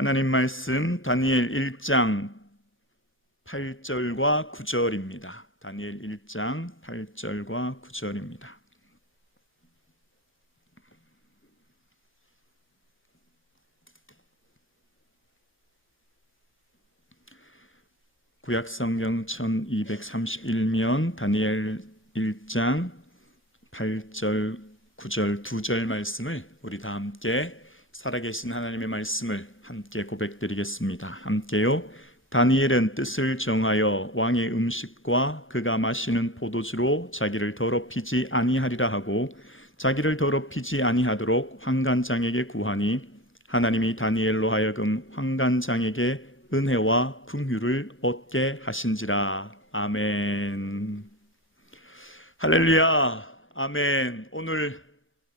하나님 말씀 다니엘 1장 8절과 9절입니다. 다니엘 1장 8절과 9절입니다. 구약성경 1231면 다니엘 1장 8절, 9절, 2절 말씀을 우리 다 함께 살아계신 하나님의 말씀을 함께 고백드리겠습니다. 함께요. 다니엘은 뜻을 정하여 왕의 음식과 그가 마시는 포도주로 자기를 더럽히지 아니하리라 하고 자기를 더럽히지 아니하도록 환관장에게 구하니 하나님이 다니엘로 하여금 환관장에게 은혜와 긍휼을 얻게 하신지라. 아멘. 할렐루야. 아멘. 오늘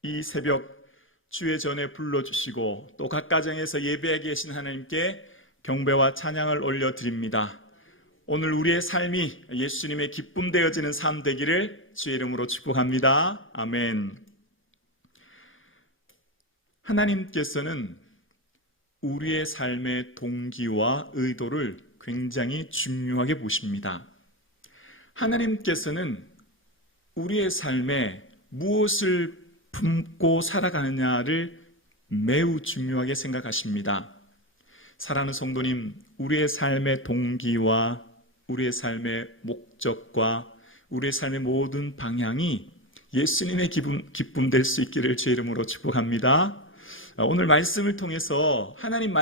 이 새벽 주의 전에 불러주시고 또 각 가정에서 예배하게 계신 하나님께 경배와 찬양을 올려드립니다. 오늘 우리의 삶이 예수님의 기쁨 되어지는 삶 되기를 주의 이름으로 축복합니다. 아멘. 하나님께서는 우리의 삶의 동기와 의도를 굉장히 중요하게 보십니다. 하나님께서는 우리의 삶에 무엇을 품고 살아가느냐를 매우 중요하게 생각하십니다. 사랑하는 성도님, 우리의 삶의 동기와 우리의 삶의 목적과 우리의 삶의 모든 방향이 예수님의 기쁨 될 수 있기를 주의 이름으로 축복합니다. 오늘 말씀을 통해서 하나님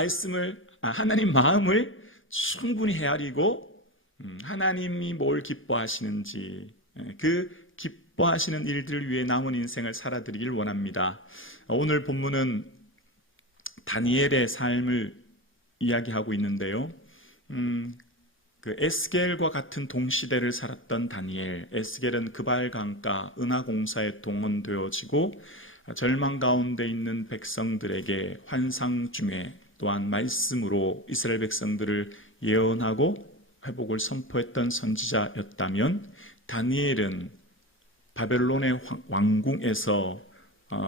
마음을 충분히 헤아리고 하나님이 뭘 기뻐하시는지 그 기뻐하시는 일들을 위해 남은 인생을 살아드리길 원합니다. 오늘 본문은 다니엘의 삶을 이야기하고 있는데요. 그 에스겔과 같은 동시대를 살았던 다니엘, 에스겔은 그발강가 은하공사에 동원되어지고 절망 가운데 있는 백성들에게 환상 중에 또한 말씀으로 이스라엘 백성들을 예언하고 회복을 선포했던 선지자였다면 다니엘은 바벨론의 왕궁에서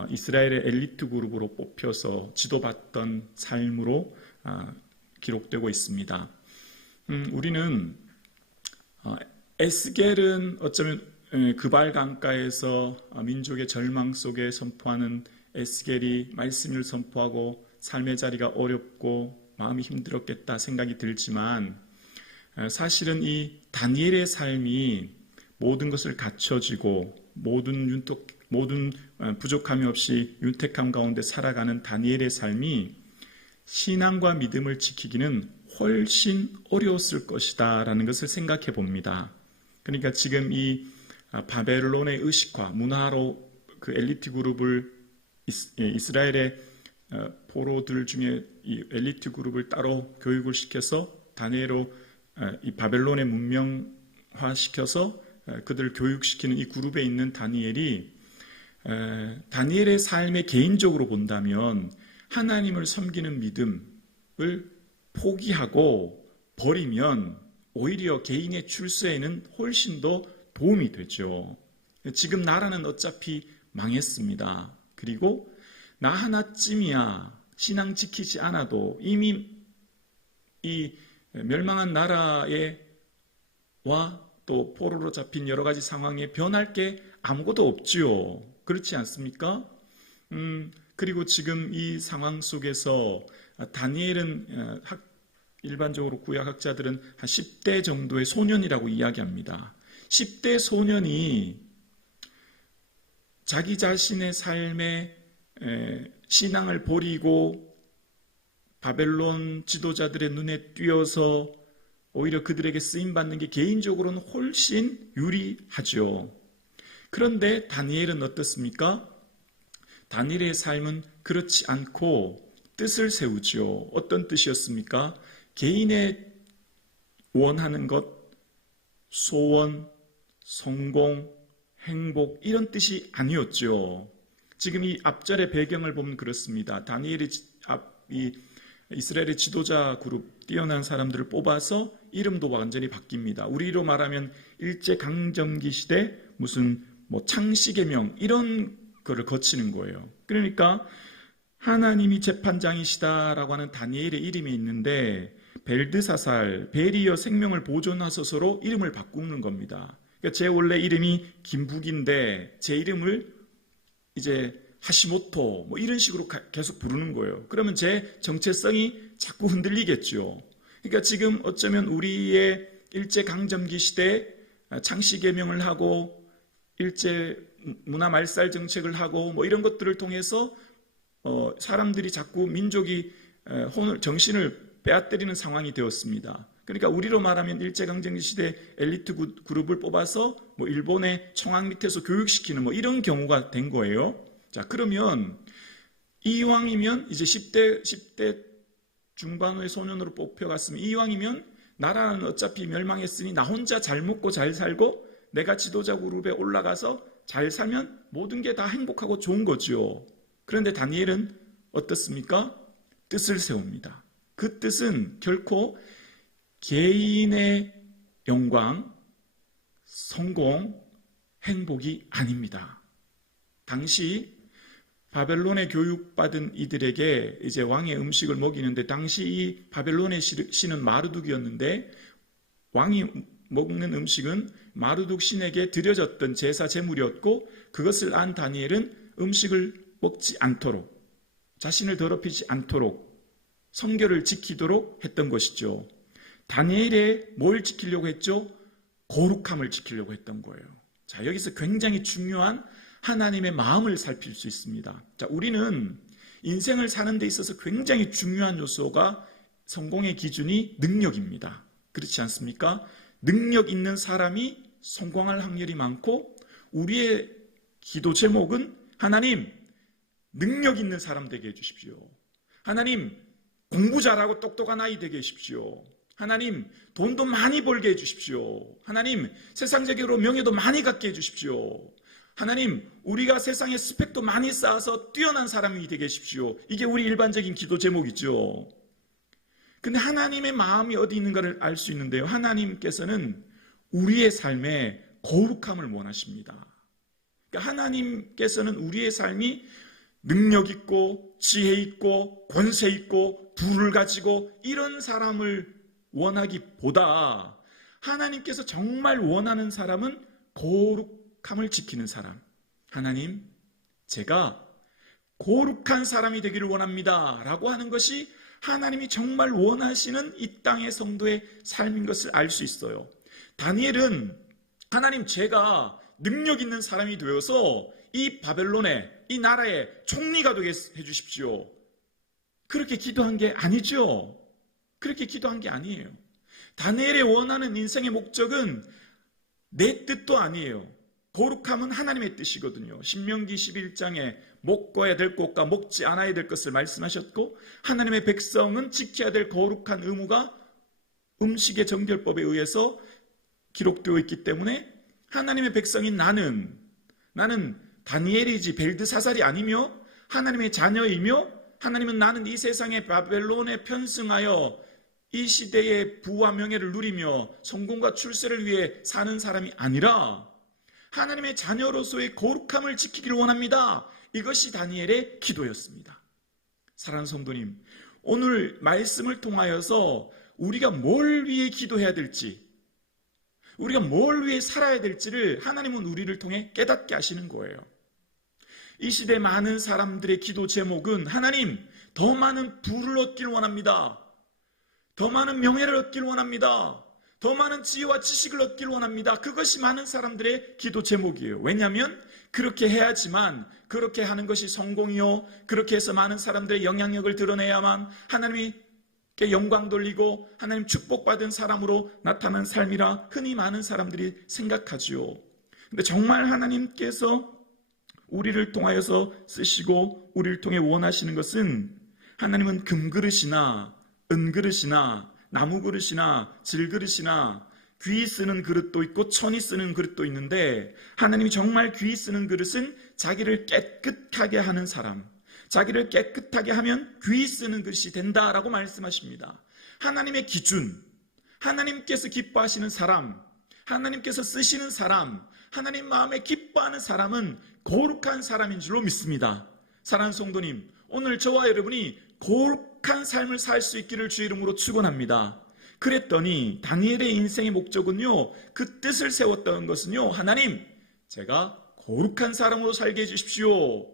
이스라엘의 엘리트 그룹으로 뽑혀서 지도받던 삶으로 기록되고 있습니다. 우리는 에스겔은 어쩌면 그발 강가에서 민족의 절망 속에 선포하는 에스겔이 말씀을 선포하고 삶의 자리가 어렵고 마음이 힘들었겠다 생각이 들지만 사실은 이 다니엘의 삶이 모든 것을 갖춰지고 모든 부족함이 없이 윤택함 가운데 살아가는 다니엘의 삶이 신앙과 믿음을 지키기는 훨씬 어려웠을 것이다 라는 것을 생각해 봅니다. 그러니까 지금 이 바벨론의 의식화, 문화로 그 엘리트 그룹을 이스라엘의 포로들 중에 이 엘리트 그룹을 따로 교육을 시켜서 다니엘로 이 바벨론의 문명화시켜서 그들을 교육시키는 이 그룹에 있는 다니엘이 다니엘의 삶에 개인적으로 본다면 하나님을 섬기는 믿음을 포기하고 버리면 오히려 개인의 출세에는 훨씬 더 도움이 되죠. 지금 나라는 어차피 망했습니다. 그리고 나 하나쯤이야 신앙 지키지 않아도 이미 이 멸망한 나라에 또 포로로 잡힌 여러 가지 상황에 변할 게 아무것도 없지요. 그렇지 않습니까? 그리고 지금 이 상황 속에서 다니엘은 일반적으로 구약학자들은 한 10대 정도의 소년이라고 이야기합니다. 10대 소년이 자기 자신의 삶에 신앙을 버리고 바벨론 지도자들의 눈에 띄어서 오히려 그들에게 쓰임받는 게 개인적으로는 훨씬 유리하죠. 그런데 다니엘은 어떻습니까? 다니엘의 삶은 그렇지 않고 뜻을 세우죠. 어떤 뜻이었습니까? 개인의 원하는 것, 소원, 성공, 행복 이런 뜻이 아니었죠. 지금 이 앞절의 배경을 보면 그렇습니다. 다니엘이 이 이스라엘의 지도자 그룹 뛰어난 사람들을 뽑아서 이름도 완전히 바뀝니다. 우리로 말하면 일제강점기 시대 무슨 창씨개명 이런 거를 거치는 거예요. 그러니까 하나님이 재판장이시다라고 하는 다니엘의 이름이 있는데 벨드사살, 벨이여 생명을 보존하소서로 이름을 바꾸는 겁니다. 그러니까 제 원래 이름이 김북인데 제 이름을 이제 하시모토 뭐 이런 식으로 계속 부르는 거예요. 그러면 제 정체성이 자꾸 흔들리겠죠. 그러니까 지금 어쩌면 우리의 일제강점기 시대 창씨개명을 하고 일제 문화 말살 정책을 하고 뭐 이런 것들을 통해서 사람들이 자꾸 민족이 정신을 빼앗기는 상황이 되었습니다. 그러니까 우리로 말하면 일제강점기 시대 엘리트 그룹을 뽑아서 뭐 일본의 청왕 밑에서 교육시키는 뭐 이런 경우가 된 거예요. 자, 그러면 이왕이면 이제 10대 중반의 소년으로 뽑혀갔으면 이왕이면 나라는 어차피 멸망했으니 나 혼자 잘 먹고 잘 살고 내가 지도자 그룹에 올라가서 잘 살면 모든 게 다 행복하고 좋은 거죠. 그런데 다니엘은 어떻습니까? 뜻을 세웁니다. 그 뜻은 결코 개인의 영광, 성공, 행복이 아닙니다. 당시 바벨론에 교육받은 이들에게 이제 왕의 음식을 먹이는데 당시 이 바벨론의 신은 마르둑이었는데 왕이 먹는 음식은 마르둑 신에게 드려졌던 제사 제물이었고 그것을 안 다니엘은 음식을 먹지 않도록 자신을 더럽히지 않도록 성결을 지키도록 했던 것이죠. 다니엘의 뭘 지키려고 했죠? 거룩함을 지키려고 했던 거예요. 자, 여기서 굉장히 중요한 하나님의 마음을 살필 수 있습니다. 자, 우리는 인생을 사는 데 있어서 굉장히 중요한 요소가 성공의 기준이 능력입니다. 그렇지 않습니까? 능력 있는 사람이 성공할 확률이 많고 우리의 기도 제목은 하나님 능력 있는 사람 되게 해주십시오. 하나님 공부 잘하고 똑똑한 아이 되게 해주십시오. 하나님 돈도 많이 벌게 해주십시오. 하나님 세상적으로 명예도 많이 갖게 해주십시오. 하나님 우리가 세상에 스펙도 많이 쌓아서 뛰어난 사람이 되게 해주십시오. 이게 우리 일반적인 기도 제목이죠. 근데 하나님의 마음이 어디 있는가를 알 수 있는데요. 하나님께서는 우리의 삶에 거룩함을 원하십니다. 그러니까 하나님께서는 우리의 삶이 능력 있고 지혜 있고 권세 있고 부를 가지고 이런 사람을 원하기보다 하나님께서 정말 원하는 사람은 거룩함을 지키는 사람. 하나님, 제가 거룩한 사람이 되기를 원합니다 라고 하는 것이 하나님이 정말 원하시는 이 땅의 성도의 삶인 것을 알 수 있어요. 다니엘은 하나님 제가 능력 있는 사람이 되어서 이 바벨론에 이 나라의 총리가 되게 해주십시오. 그렇게 기도한 게 아니죠. 그렇게 기도한 게 아니에요. 다니엘의 원하는 인생의 목적은 내 뜻도 아니에요. 거룩함은 하나님의 뜻이거든요. 신명기 11장에 먹어야 될 것과 먹지 않아야 될 것을 말씀하셨고 하나님의 백성은 지켜야 될 거룩한 의무가 음식의 정결법에 의해서 기록되어 있기 때문에 하나님의 백성인 나는 다니엘이지 벨드사살이 아니며 하나님의 자녀이며 하나님은 나는 이 세상의 바벨론에 편승하여 이 시대의 부와 명예를 누리며 성공과 출세를 위해 사는 사람이 아니라 하나님의 자녀로서의 거룩함을 지키기를 원합니다. 이것이 다니엘의 기도였습니다. 사랑하는 성도님, 오늘 말씀을 통하여서 우리가 뭘 위해 기도해야 될지, 우리가 뭘 위해 살아야 될지를 하나님은 우리를 통해 깨닫게 하시는 거예요. 이 시대 많은 사람들의 기도 제목은 하나님, 더 많은 부를 얻기를 원합니다. 더 많은 명예를 얻기를 원합니다. 더 많은 지혜와 지식을 얻기를 원합니다. 그것이 많은 사람들의 기도 제목이에요. 왜냐하면 그렇게 해야지만 그렇게 하는 것이 성공이요. 그렇게 해서 많은 사람들의 영향력을 드러내야만 하나님께 영광 돌리고 하나님 축복받은 사람으로 나타난 삶이라 흔히 많은 사람들이 생각하지요. 근데 정말 하나님께서 우리를 통하여서 쓰시고 우리를 통해 원하시는 것은 하나님은 금그릇이나 은그릇이나 나무그릇이나 질그릇이나 귀 쓰는 그릇도 있고 천이 쓰는 그릇도 있는데 하나님이 정말 귀 쓰는 그릇은 자기를 깨끗하게 하는 사람, 자기를 깨끗하게 하면 귀 쓰는 그릇이 된다라고 말씀하십니다. 하나님의 기준, 하나님께서 기뻐하시는 사람, 하나님께서 쓰시는 사람, 하나님 마음에 기뻐하는 사람은 거룩한 사람인 줄로 믿습니다. 사랑하는 성도님, 오늘 저와 여러분이 거룩한 삶을 살 수 있기를 주의 이름으로 축원합니다. 그랬더니 다니엘의 인생의 목적은요, 그 뜻을 세웠던 것은요, 하나님, 제가 거룩한 사람으로 살게 해주십시오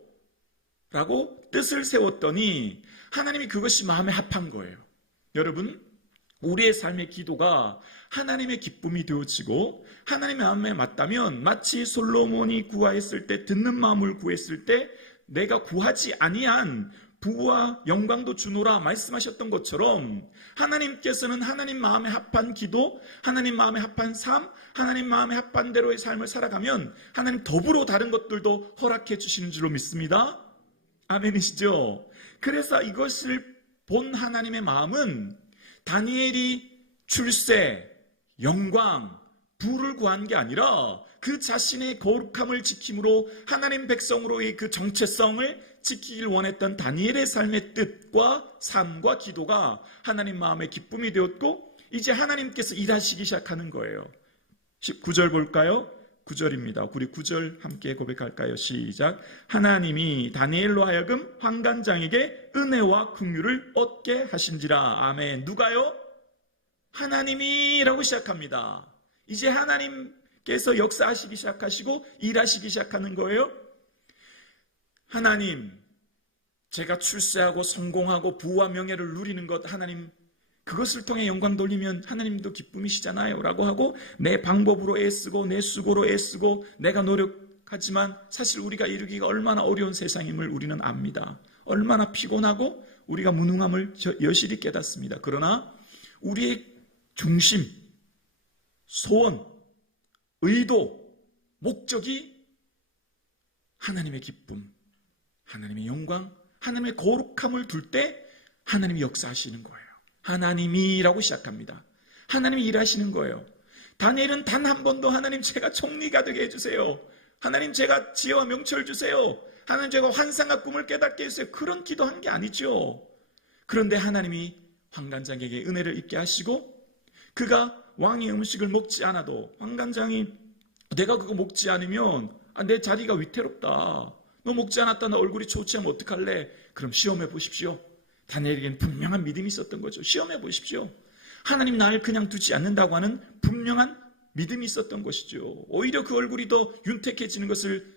라고 뜻을 세웠더니 하나님이 그것이 마음에 합한 거예요. 여러분, 우리의 삶의 기도가 하나님의 기쁨이 되어지고 하나님의 마음에 맞다면 마치 솔로몬이 구하였을 때, 듣는 마음을 구했을 때 내가 구하지 아니한 부와 영광도 주노라 말씀하셨던 것처럼 하나님께서는 하나님 마음에 합한 기도, 하나님 마음에 합한 삶, 하나님 마음에 합한 대로의 삶을 살아가면 하나님 더불어 다른 것들도 허락해 주시는 줄로 믿습니다. 아멘이시죠? 그래서 이것을 본 하나님의 마음은 다니엘이 출세, 영광, 부를 구한 게 아니라 그 자신의 거룩함을 지킴으로 하나님 백성으로의 그 정체성을 지키길 원했던 다니엘의 삶의 뜻과 삶과 기도가 하나님 마음의 기쁨이 되었고 이제 하나님께서 일하시기 시작하는 거예요. 19절 볼까요? 9절입니다. 우리 9절 함께 고백할까요? 시작. 하나님이 다니엘로 하여금 환관장에게 은혜와 긍휼을 얻게 하신지라. 아멘. 누가요? 하나님이라고 시작합니다. 이제 하나님께서 역사하시기 시작하시고 일하시기 시작하는 거예요. 하나님, 제가 출세하고 성공하고 부와 명예를 누리는 것, 하나님 그것을 통해 영광 돌리면 하나님도 기쁨이시잖아요 라고 하고 내 방법으로 애쓰고 내 수고로 애쓰고 내가 노력하지만 사실 우리가 이루기가 얼마나 어려운 세상임을 우리는 압니다. 얼마나 피곤하고 우리가 무능함을 여실히 깨닫습니다. 그러나 우리의 중심, 소원, 의도, 목적이 하나님의 기쁨, 하나님의 영광, 하나님의 거룩함을 둘 때 하나님이 역사하시는 거예요. 하나님이라고 시작합니다. 하나님이 일하시는 거예요. 다니엘은 단 한 번도 하나님 제가 총리가 되게 해주세요. 하나님 제가 지혜와 명철 주세요. 하나님 제가 환상과 꿈을 깨닫게 해주세요. 그런 기도한 게 아니죠. 그런데 하나님이 환관장에게 은혜를 입게 하시고 그가 왕의 음식을 먹지 않아도 환관장이 내가 그거 먹지 않으면 내 자리가 위태롭다. 너 먹지 않았다 나 얼굴이 좋지 않으면 어떡할래? 그럼 시험해 보십시오. 다니엘에게는 분명한 믿음이 있었던 거죠. 시험해 보십시오. 하나님 나를 그냥 두지 않는다고 하는 분명한 믿음이 있었던 것이죠. 오히려 그 얼굴이 더 윤택해지는 것을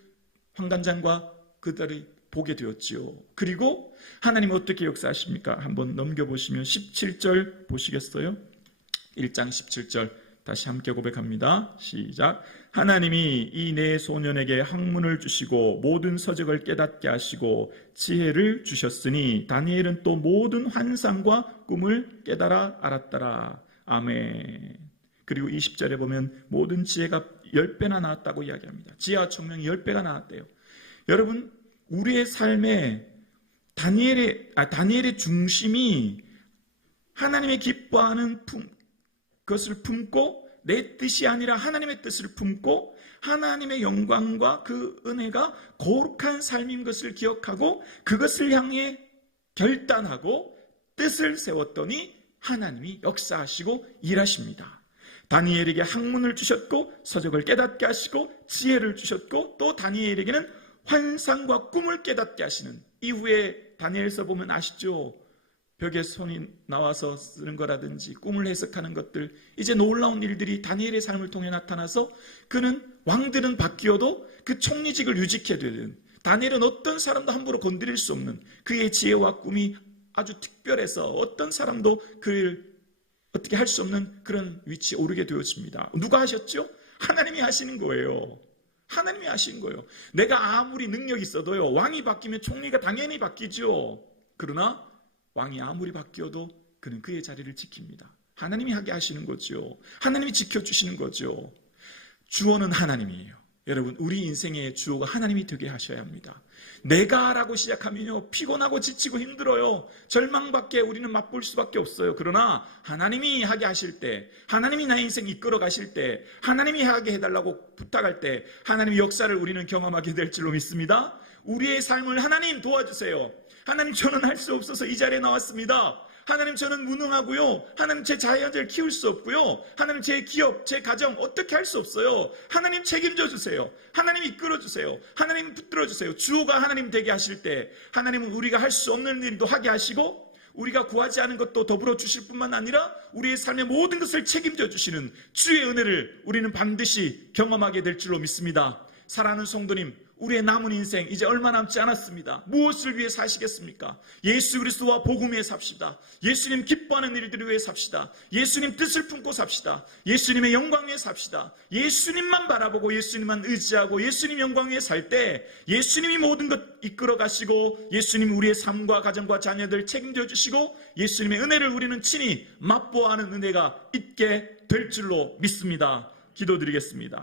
환관장과 그들이 보게 되었지요. 그리고 하나님은 어떻게 역사하십니까? 한번 넘겨보시면 17절 보시겠어요? 1장 17절 다시 함께 고백합니다. 시작. 하나님이 이 네 소년에게 학문을 주시고 모든 서적을 깨닫게 하시고 지혜를 주셨으니 다니엘은 또 모든 환상과 꿈을 깨달아 알았더라. 아멘. 그리고 20절에 보면 모든 지혜가 10배나 나왔다고 이야기합니다. 지혜와 총명이 10배가 나왔대요. 여러분, 우리의 삶에 다니엘의 중심이 하나님의 기뻐하는 그것을 품고 내 뜻이 아니라 하나님의 뜻을 품고 하나님의 영광과 그 은혜가 거룩한 삶인 것을 기억하고 그것을 향해 결단하고 뜻을 세웠더니 하나님이 역사하시고 일하십니다. 다니엘에게 학문을 주셨고 서적을 깨닫게 하시고 지혜를 주셨고 또 다니엘에게는 환상과 꿈을 깨닫게 하시는 이후에 다니엘서 보면 아시죠? 벽에 손이 나와서 쓰는 거라든지 꿈을 해석하는 것들 이제 놀라운 일들이 다니엘의 삶을 통해 나타나서 그는 왕들은 바뀌어도 그 총리직을 유지케 되는 다니엘은 어떤 사람도 함부로 건드릴 수 없는 그의 지혜와 꿈이 아주 특별해서 어떤 사람도 그를 어떻게 할 수 없는 그런 위치에 오르게 되었습니다. 누가 하셨죠? 하나님이 하시는 거예요. 하나님이 하신 거예요. 내가 아무리 능력이 있어도요 왕이 바뀌면 총리가 당연히 바뀌죠. 그러나 왕이 아무리 바뀌어도 그는 그의 자리를 지킵니다. 하나님이 하게 하시는 거죠. 하나님이 지켜주시는 거죠. 주어는 하나님이에요. 여러분, 우리 인생의 주어가 하나님이 되게 하셔야 합니다. 내가라고 시작하면요 피곤하고 지치고 힘들어요. 절망밖에 우리는 맛볼 수밖에 없어요. 그러나 하나님이 하게 하실 때, 하나님이 나의 인생 이끌어 가실 때, 하나님이 하게 해달라고 부탁할 때 하나님의 역사를 우리는 경험하게 될 줄로 믿습니다. 우리의 삶을 하나님 도와주세요. 하나님 저는 할 수 없어서 이 자리에 나왔습니다. 하나님 저는 무능하고요. 하나님 제 자녀를 키울 수 없고요. 하나님 제 기업, 제 가정 어떻게 할 수 없어요. 하나님 책임져 주세요. 하나님 이끌어 주세요. 하나님 붙들어 주세요. 주호가 하나님 되게 하실 때 하나님은 우리가 할 수 없는 일도 하게 하시고 우리가 구하지 않은 것도 더불어 주실 뿐만 아니라 우리의 삶의 모든 것을 책임져 주시는 주의 은혜를 우리는 반드시 경험하게 될 줄로 믿습니다. 사랑하는 성도님, 우리의 남은 인생 이제 얼마 남지 않았습니다. 무엇을 위해 사시겠습니까? 예수 그리스도와 복음 위해 삽시다. 예수님 기뻐하는 일들을 위해 삽시다. 예수님 뜻을 품고 삽시다. 예수님의 영광 위해 삽시다. 예수님만 바라보고 예수님만 의지하고 예수님 영광 위해 살 때 예수님이 모든 것 이끌어 가시고 예수님이 우리의 삶과 가정과 자녀들 책임져 주시고 예수님의 은혜를 우리는 친히 맛보아하는 은혜가 있게 될 줄로 믿습니다. 기도드리겠습니다.